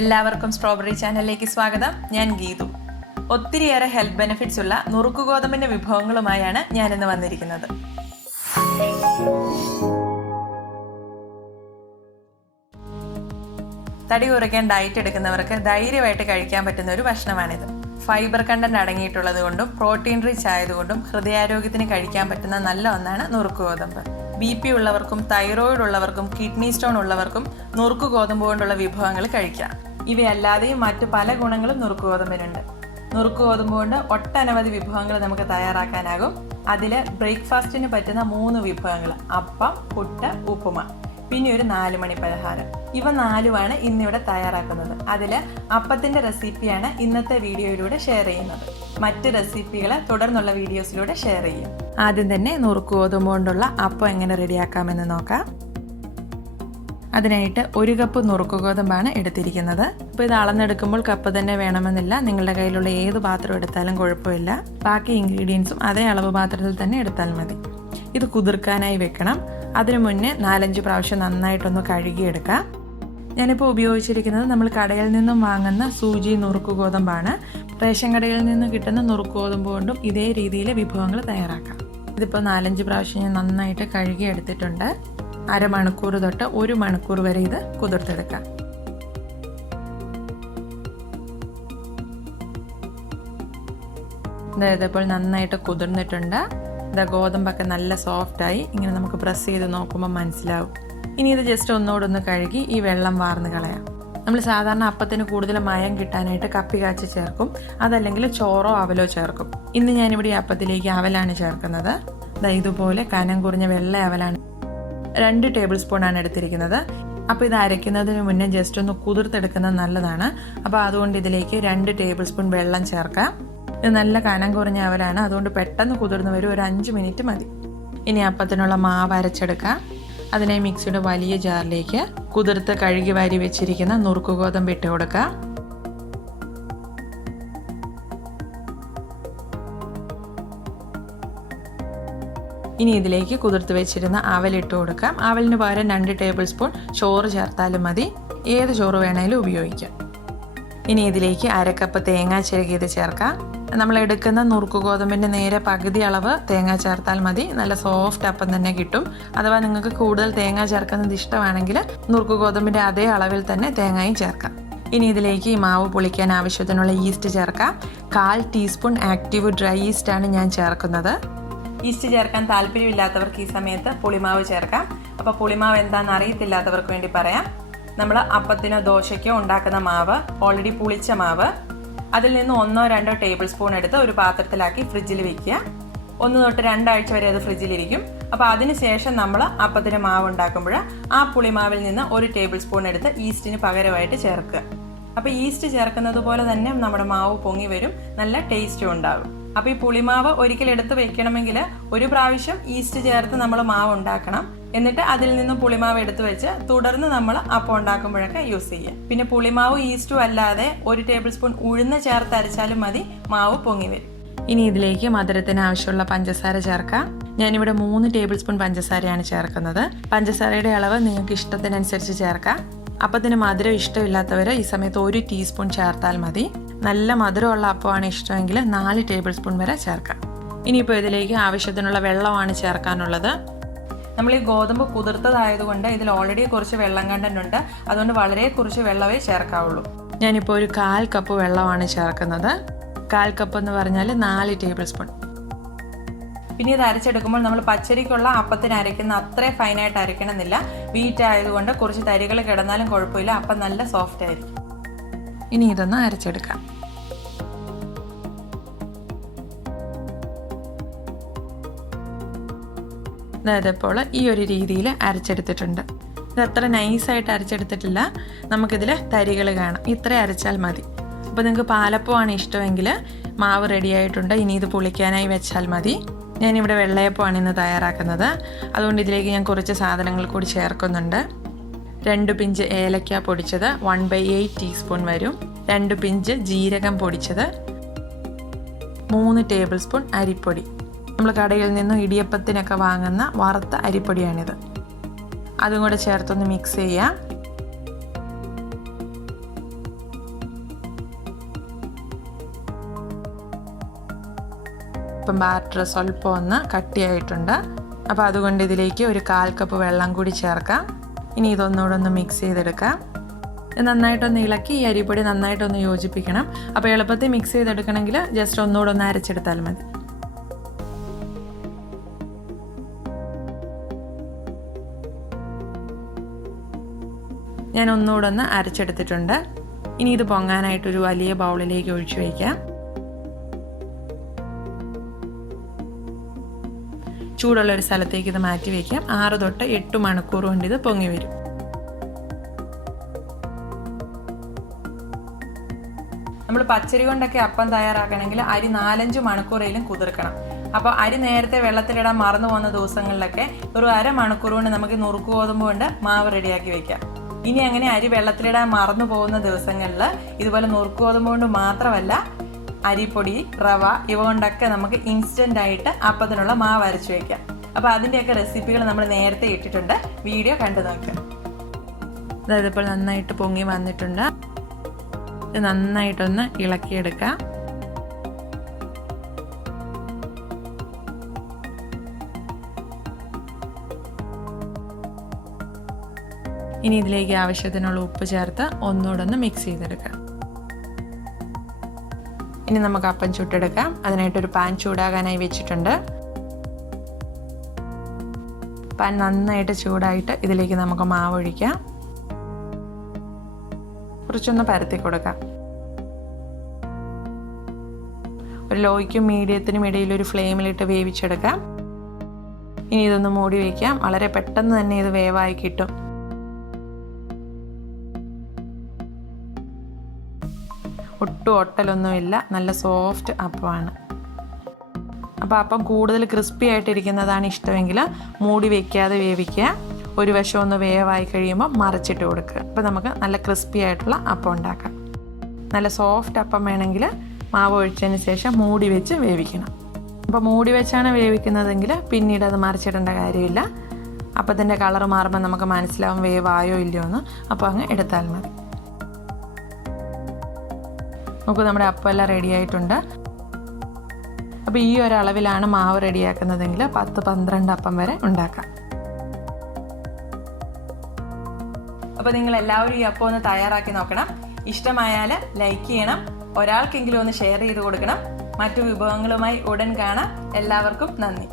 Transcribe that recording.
എല്ലാവർക്കും സ്ട്രോബെറി ചാനലിലേക്ക് സ്വാഗതം. ഞാൻ ഗീതു. ഒത്തിരിയേറെ ഹെൽത്ത് ബെനിഫിറ്റ്സ് ഉള്ള നുറുക്കു ഗോതമ്പിന്റെ വിഭവങ്ങളുമായാണ് ഞാനിന്ന് വന്നിരിക്കുന്നത്. തടി കുറയ്ക്കാൻ ഡയറ്റ് എടുക്കുന്നവർക്ക് ധൈര്യമായിട്ട് കഴിക്കാൻ പറ്റുന്ന ഒരു ഭക്ഷണമാണിത്. ഫൈബർ കണ്ടന്റ് അടങ്ങിയിട്ടുള്ളത് കൊണ്ടും പ്രോട്ടീൻ റിച്ച് ആയതുകൊണ്ടും ഹൃദയാരോഗ്യത്തിന് കഴിക്കാൻ പറ്റുന്ന നല്ല ഒന്നാണ് നുറുക്കു ഗോതമ്പ്. BP ഉള്ളവർക്കും തൈറോയിഡ് ഉള്ളവർക്കും കിഡ്നി സ്റ്റോൺ ഉള്ളവർക്കും നുറുക്കു ഗോതമ്പ് കൊണ്ടുള്ള വിഭവങ്ങൾ കഴിക്കാം. ഇവയല്ലാതെയും മറ്റു പല ഗുണങ്ങളും നുറുക്കു ഗോതമ്പിനുണ്ട്. നുറുക്കു ഗോതമ്പ് കൊണ്ട് ഒട്ടനവധി വിഭവങ്ങൾ നമുക്ക് തയ്യാറാക്കാനാകും. അതിൽ ബ്രേക്ക്ഫാസ്റ്റിന് പറ്റുന്ന 3 വിഭവങ്ങൾ: അപ്പം, പുട്ട്, ഉപ്പുമ, പിന്നെ ഒരു 4 മണി പലഹാരം. ഇവ 4ഉമാണ് ഇന്നിവിടെ തയ്യാറാക്കുന്നത്. അതിൽ അപ്പത്തിൻ്റെ റെസിപ്പിയാണ് ഇന്നത്തെ വീഡിയോയിലൂടെ ഷെയർ ചെയ്യുന്നത്. മറ്റ് റെസിപ്പികൾ തുടർന്നുള്ള വീഡിയോസിലൂടെ ഷെയർ ചെയ്യും. ആദ്യം തന്നെ നുറുക്കു ഗോതമ്പ് കൊണ്ടുള്ള അപ്പം എങ്ങനെ റെഡിയാക്കാമെന്ന് നോക്കാം. അതിനായിട്ട് 1 കപ്പ് നുറുക്കു ഗോതമ്പാണ് എടുത്തിരിക്കുന്നത്. അപ്പോൾ ഇത് അളന്നെടുക്കുമ്പോൾ കപ്പ് തന്നെ വേണമെന്നില്ല. നിങ്ങളുടെ കയ്യിലുള്ള ഏത് പാത്രം എടുത്താലും കുഴപ്പമില്ല. ബാക്കി ഇൻഗ്രീഡിയൻസും അതേ അളവ് പാത്രത്തിൽ തന്നെ എടുത്താൽ മതി. ഇത് കുതിർക്കാനായി വെക്കണം. അതിനു മുന്നേ 4-5 പ്രാവശ്യം നന്നായിട്ടൊന്ന് കഴുകിയെടുക്കാം. ഞാനിപ്പോൾ ഉപയോഗിച്ചിരിക്കുന്നത് നമ്മൾ കടയിൽ നിന്നും വാങ്ങുന്ന സൂചി നുറുക്കു ഗോതമ്പാണ്. റേഷൻ കടയിൽ നിന്ന് കിട്ടുന്ന നുറുക്കു ഗോതമ്പ് കൊണ്ടും ഇതേ രീതിയിൽ വിഭവങ്ങൾ തയ്യാറാക്കാം. ഇതിപ്പോൾ 4-5 പ്രാവശ്യം ഞാൻ നന്നായിട്ട് കഴുകിയെടുത്തിട്ടുണ്ട്. അരമണിക്കൂർ തൊട്ട് 1 മണിക്കൂർ വരെ ഇത് കുതിർത്തെടുക്കാം. ഇതേപോലെ നന്നായിട്ട് കുതിർന്നിട്ടുണ്ട്. ഗോതമ്പൊക്കെ നല്ല സോഫ്റ്റായി. ഇങ്ങനെ നമുക്ക് പ്രസ് ചെയ്ത് നോക്കുമ്പോൾ മനസ്സിലാവും. ഇനി ഇത് ജസ്റ്റ് ഒന്നുകൂടെ കഴുകി ഈ വെള്ളം വാർന്ന് കളയാം. നമ്മൾ സാധാരണ അപ്പത്തിന് കൂടുതൽ മയം കിട്ടാനായിട്ട് കപ്പി കാച്ചി ചേർക്കും, അതല്ലെങ്കിൽ ചോറോ അവലോ ചേർക്കും. ഇന്ന് ഞാനിവിടെ ഈ അപ്പത്തിലേക്ക് അവലാണ് ചേർക്കുന്നത്. ഇതുപോലെ കനം കുറഞ്ഞ വെള്ള അവലാണ്. 2 ടേബിൾ സ്പൂണാണ് എടുത്തിരിക്കുന്നത്. അപ്പോൾ ഇത് അരയ്ക്കുന്നതിന് മുന്നേ ജസ്റ്റ് ഒന്ന് കുതിർത്തെടുക്കുന്നത് നല്ലതാണ്. അപ്പോൾ അതുകൊണ്ട് ഇതിലേക്ക് 2 ടേബിൾ സ്പൂൺ വെള്ളം ചേർക്കാം. ഇത് നല്ല കനം കുറഞ്ഞ അവലാണ്, അതുകൊണ്ട് പെട്ടെന്ന് കുതിർന്ന് വരും. ഒരു 5 മിനിറ്റ് മതി. ഇനി അപ്പത്തിനുള്ള മാവ് അരച്ചെടുക്കാം. അതിനെ മിക്സിയുടെ വലിയ ജാറിലേക്ക് കുതിർത്ത് കഴുകി വാരി വെച്ചിരിക്കുന്ന നുറുക്കു ഗോതമ്പ് ഇട്ട് കൊടുക്കാം. ഇനി ഇതിലേക്ക് കുതിർത്ത് വെച്ചിരുന്ന അവലിട്ട് കൊടുക്കാം. അവലിന് പകരം 2 ടേബിൾ സ്പൂൺ ചോറ് ചേർത്താലും മതി. ഏത് ചോറ് വേണമെങ്കിലും ഉപയോഗിക്കാം. ഇനി ഇതിലേക്ക് 1/2 കപ്പ് തേങ്ങ ചിരകിയത് ചേർക്കാം. നമ്മൾ എടുക്കുന്ന നുറുക്കു ഗോതമ്പിൻ്റെ നേരെ പകുതി അളവ് തേങ്ങ ചേർത്താൽ മതി. നല്ല സോഫ്റ്റ് അപ്പം തന്നെ കിട്ടും. അഥവാ നിങ്ങൾക്ക് കൂടുതൽ തേങ്ങ ചേർക്കുന്നത് ഇഷ്ടമാണെങ്കിൽ നുറുക്കു ഗോതമ്പിൻ്റെ അതേ അളവിൽ തന്നെ തേങ്ങയും ചേർക്കാം. ഇനി ഇതിലേക്ക് ഈ മാവ് പുളിക്കാൻ ആവശ്യത്തിനുള്ള ഈസ്റ്റ് ചേർക്കാം. 1/4 ടീസ്പൂൺ ആക്റ്റീവ് ഡ്രൈ ഈസ്റ്റ് ആണ് ഞാൻ ചേർക്കുന്നത്. ഈസ്റ്റ് ചേർക്കാൻ താല്പര്യമില്ലാത്തവർക്ക് ഈ സമയത്ത് പുളിമാവ് ചേർക്കാം. അപ്പോൾ പുളിമാവ് എന്താണെന്ന് അറിയത്തില്ലാത്തവർക്ക് വേണ്ടി പറയാം. നമ്മൾ അപ്പത്തിനോ ദോശയ്ക്കോ ഉണ്ടാക്കുന്ന മാവ്, ഓൾറെഡി പുളിച്ച മാവ്, അതിൽ നിന്ന് 1-2 ടേബിൾ സ്പൂൺ എടുത്ത് ഒരു പാത്രത്തിലാക്കി ഫ്രിഡ്ജിൽ വെക്കുക. 1 തൊട്ട് 2 ആഴ്ച വരെ അത് ഫ്രിഡ്ജിലിരിക്കും. അപ്പോൾ അതിനുശേഷം നമ്മൾ അപ്പത്തിന് മാവ് ഉണ്ടാക്കുമ്പോൾ ആ പുളിമാവിൽ നിന്ന് 1 ടേബിൾ സ്പൂൺ എടുത്ത് ഈസ്റ്റിന് പകരമായിട്ട് ചേർക്കുക. അപ്പോൾ ഈസ്റ്റ് ചേർക്കുന്നത് പോലെ തന്നെ നമ്മുടെ മാവ് പൊങ്ങി വരും, നല്ല ടേസ്റ്റും ഉണ്ടാകും. അപ്പോൾ ഈ പുളിമാവ് ഒരിക്കൽ എടുത്ത് വെക്കണമെങ്കിൽ 1 പ്രാവശ്യം ഈസ്റ്റ് ചേർത്ത് നമ്മൾ മാവ് ഉണ്ടാക്കണം. എന്നിട്ട് അതിൽ നിന്നും പുളിമാവ് എടുത്ത് വെച്ച് തുടർന്ന് നമ്മൾ അപ്പം ഉണ്ടാക്കുമ്പോഴൊക്കെ യൂസ് ചെയ്യുക. പിന്നെ പുളിമാവ് ഈസ്റ്റും അല്ലാതെ 1 ടേബിൾ സ്പൂൺ ഉഴുന്ന് ചേർത്ത് അരച്ചാലും മതി, മാവ് പൊങ്ങി വരും. ഇനി ഇതിലേക്ക് മധുരത്തിന് ആവശ്യമുള്ള പഞ്ചസാര ചേർക്കാം. ഞാനിവിടെ 3 ടേബിൾ സ്പൂൺ പഞ്ചസാരയാണ് ചേർക്കുന്നത്. പഞ്ചസാരയുടെ അളവ് നിങ്ങൾക്ക് ഇഷ്ടത്തിനനുസരിച്ച് ചേർക്കാം. അപ്പത്തിന് മധുരം ഇഷ്ടമില്ലാത്തവർ ഈ സമയത്ത് 1 ടീസ്പൂൺ ചേർത്താൽ മതി. നല്ല മധുരമുള്ള അപ്പമാണ് ഇഷ്ടമെങ്കിൽ 4 ടേബിൾ സ്പൂൺ വരെ ചേർക്കാം. ഇനിയിപ്പോൾ ഇതിലേക്ക് ആവശ്യത്തിനുള്ള വെള്ളമാണ് ചേർക്കാനുള്ളത്. നമ്മൾ ഈ ഗോതമ്പ് കുതിർത്തതായതുകൊണ്ട് ഇതിൽ ഓൾറെഡി കുറച്ച് വെള്ളം കണ്ടന്റ് ഉണ്ട്. അതുകൊണ്ട് വളരെ കുറച്ച് വെള്ളമേ ചേർക്കാവുള്ളൂ. ഞാനിപ്പോൾ ഒരു 1/4 കപ്പ് വെള്ളമാണ് ചേർക്കുന്നത്. 1/4 കപ്പ് എന്ന് പറഞ്ഞാൽ 4 ടേബിൾ സ്പൂൺ. പിന്നെ ഇത് അരച്ചെടുക്കുമ്പോൾ നമ്മൾ പച്ചരിക്കുള്ള അപ്പത്തിന് അരയ്ക്കുന്ന അത്ര ഫൈനായിട്ട് അരയ്ക്കണമെന്നില്ല. വീറ്റ് ആയതുകൊണ്ട് കുറച്ച് തരികൾ കിടന്നാലും കുഴപ്പമില്ല, അപ്പം നല്ല സോഫ്റ്റ് ആയിരിക്കും. ഇനി ഇതൊന്ന് അരച്ചെടുക്കാം. ഇപ്പോൾ ഈ ഒരു രീതിയിൽ അരച്ചെടുത്തിട്ടുണ്ട്. ഇത് അത്ര നൈസായിട്ട് അരച്ചെടുത്തിട്ടില്ല. നമുക്കിതിൽ തരികൾ കാണാം. ഇത്ര അരച്ചാൽ മതി. അപ്പോൾ നിങ്ങൾക്ക് പാലപ്പമാണ് ഇഷ്ടമെങ്കിൽ മാവ് റെഡി ആയിട്ടുണ്ട്. ഇനി ഇത് പുളിക്കാനായി വെച്ചാൽ മതി. ഞാനിവിടെ വെള്ളയപ്പമാണ് ഇന്ന് തയ്യാറാക്കുന്നത്. അതുകൊണ്ട് ഇതിലേക്ക് ഞാൻ കുറച്ച് സാധനങ്ങൾ കൂടി ചേർക്കുന്നുണ്ട്. 2 പിഞ്ച് ഏലക്ക പൊടിച്ചത് 1/8 ടീസ്പൂൺ വരും. 2 പിഞ്ച് ജീരകം പൊടിച്ചത്, 3 ടേബിൾ സ്പൂൺ അരിപ്പൊടി. നമ്മൾ കടയിൽ നിന്നും ഇടിയപ്പത്തിനൊക്കെ വാങ്ങുന്ന വറുത്ത അരിപ്പൊടിയാണിത്. അതും കൂടെ ചേർത്തൊന്ന് മിക്സ് ചെയ്യാം. അപ്പം ബാറ്റർ സ്വല്പം ഒന്ന് കട്ടിയായിട്ടുണ്ട്. അപ്പോൾ അതുകൊണ്ട് ഇതിലേക്ക് ഒരു 1/4 കപ്പ് വെള്ളം കൂടി ചേർക്കാം. ഇനി ഇതൊന്നുകൂടെ ഒന്ന് മിക്സ് ചെയ്തെടുക്കാം. നന്നായിട്ടൊന്ന് ഇളക്കി ഈ അരിപ്പൊടി നന്നായിട്ടൊന്ന് യോജിപ്പിക്കണം. അപ്പോൾ എളുപ്പത്തിൽ മിക്സ് ചെയ്തെടുക്കണമെങ്കിൽ ജസ്റ്റ് ഒന്നുകൂടെ ഒന്ന് അരച്ചെടുത്താൽ മതി. ഞാൻ ഒന്നുകൂടെ ഒന്ന് അരച്ചെടുത്തിട്ടുണ്ട്. ഇനി ഇത് പൊങ്ങാനായിട്ടൊരു വലിയ ബൗളിലേക്ക് ഒഴിച്ചു വയ്ക്കാം. ചൂടുള്ള ഒരു സ്ഥലത്തേക്ക് ഇത് മാറ്റി വയ്ക്കാം. 6 തൊട്ട് 8 മണിക്കൂർ കൊണ്ട് ഇത് പൊങ്ങി വരും. നമ്മൾ പച്ചരി കൊണ്ടൊക്കെ അപ്പം തയ്യാറാക്കണമെങ്കിൽ അരി 4-5 മണിക്കൂറേലും കുതിർക്കണം. അപ്പോൾ അരി നേരത്തെ വെള്ളത്തിലിടാൻ മറന്നു പോകുന്ന ദിവസങ്ങളിലൊക്കെ ഒരു 1/2 മണിക്കൂർ കൊണ്ട് നമുക്ക് നുറുക്ക് ഗോതമ്പ് കൊണ്ട് മാവ് റെഡിയാക്കി വെക്കാം. ഇനി അങ്ങനെ അരി വെള്ളത്തിലിടാൻ മറന്നു പോകുന്ന ദിവസങ്ങളിൽ ഇതുപോലെ നുറുക്ക് ഗോതമ്പ് കൊണ്ട് മാത്രമല്ല അരിപ്പൊടി, റവ ഇവ കൊണ്ടൊക്കെ നമുക്ക് ഇൻസ്റ്റൻ്റ് ആയിട്ട് അപ്പത്തിനുള്ള മാവ് അരച്ചു വയ്ക്കാം. അപ്പോൾ അതിൻ്റെയൊക്കെ റെസിപ്പികൾ നമ്മൾ നേരത്തെ ഇട്ടിട്ടുണ്ട്. വീഡിയോ കണ്ടു നോക്കാം. അതായത് ഇപ്പോൾ നന്നായിട്ട് പൊങ്ങി വന്നിട്ടുണ്ട്. ഇത് നന്നായിട്ടൊന്ന് ഇളക്കിയെടുക്കാം. ഇനി ഇതിലേക്ക് ആവശ്യത്തിനുള്ള ഉപ്പ് ചേർത്ത് ഒന്നുകൂടെ ഒന്ന് മിക്സ് ചെയ്തെടുക്കാം. ഇനി നമുക്ക് അപ്പം ചുട്ടെടുക്കാം. അതിനായിട്ടൊരു പാൻ ചൂടാകാനായി വെച്ചിട്ടുണ്ട്. പാൻ നന്നായിട്ട് ചൂടായിട്ട് ഇതിലേക്ക് നമുക്ക് മാവ് ഒഴിക്കാം. കുറച്ചൊന്ന് പരത്തി കൊടുക്കാം. ഒരു ലോയ്ക്കും മീഡിയത്തിനും ഇടയിൽ ഒരു ഫ്ലെയിമിലിട്ട് വേവിച്ചെടുക്കാം. ഇനി ഇതൊന്ന് മൂടി വയ്ക്കാം. വളരെ പെട്ടെന്ന് തന്നെ ഇത് വേവായി കിട്ടും. ഒട്ടും ഒട്ടലൊന്നുമില്ല. നല്ല സോഫ്റ്റ് അപ്പമാണ്. അപ്പോൾ അപ്പം കൂടുതൽ ക്രിസ്പി ആയിട്ടിരിക്കുന്നതാണ് ഇഷ്ടമെങ്കിൽ മൂടി വയ്ക്കാതെ വേവിക്കുക. ഒരു വശം ഒന്ന് വേവായി കഴിയുമ്പോൾ മറിച്ചിട്ട് കൊടുക്കുക. അപ്പോൾ നമുക്ക് നല്ല ക്രിസ്പി ആയിട്ടുള്ള അപ്പം ഉണ്ടാക്കാം. നല്ല സോഫ്റ്റ് അപ്പം വേണമെങ്കിൽ മാവ് ഒഴിച്ചതിന് ശേഷം മൂടി വെച്ച് വേവിക്കണം. അപ്പോൾ മൂടി വെച്ചാണ് വേവിക്കുന്നതെങ്കിൽ പിന്നീട് അത് മറിച്ചിടേണ്ട കാര്യമില്ല. അപ്പത്തിൻ്റെ കളർ മാറുമ്പോൾ നമുക്ക് മനസ്സിലാവും വേവായോ ഇല്ലയോ എന്ന്. അപ്പോൾ അങ്ങ് എടുത്താൽ മതി. നമുക്ക് നമ്മുടെ അപ്പം എല്ലാം റെഡി ആയിട്ടുണ്ട്. അപ്പോൾ ഈ ഒരളവിലാണ് മാവ് റെഡിയാക്കുന്നതെങ്കിൽ 10-12 അപ്പം വരെ ഉണ്ടാക്കാം. അപ്പോൾ നിങ്ങൾ എല്ലാവരും ഈ അപ്പം ഒന്ന് തയ്യാറാക്കി നോക്കണം. ഇഷ്ടമായാൽ ലൈക്ക് ചെയ്യണം. ഒരാൾക്കെങ്കിലും ഒന്ന് ഷെയർ ചെയ്ത് കൊടുക്കണം. മറ്റു വിഭവങ്ങളുമായി ഉടൻ കാണാം. എല്ലാവർക്കും നന്ദി.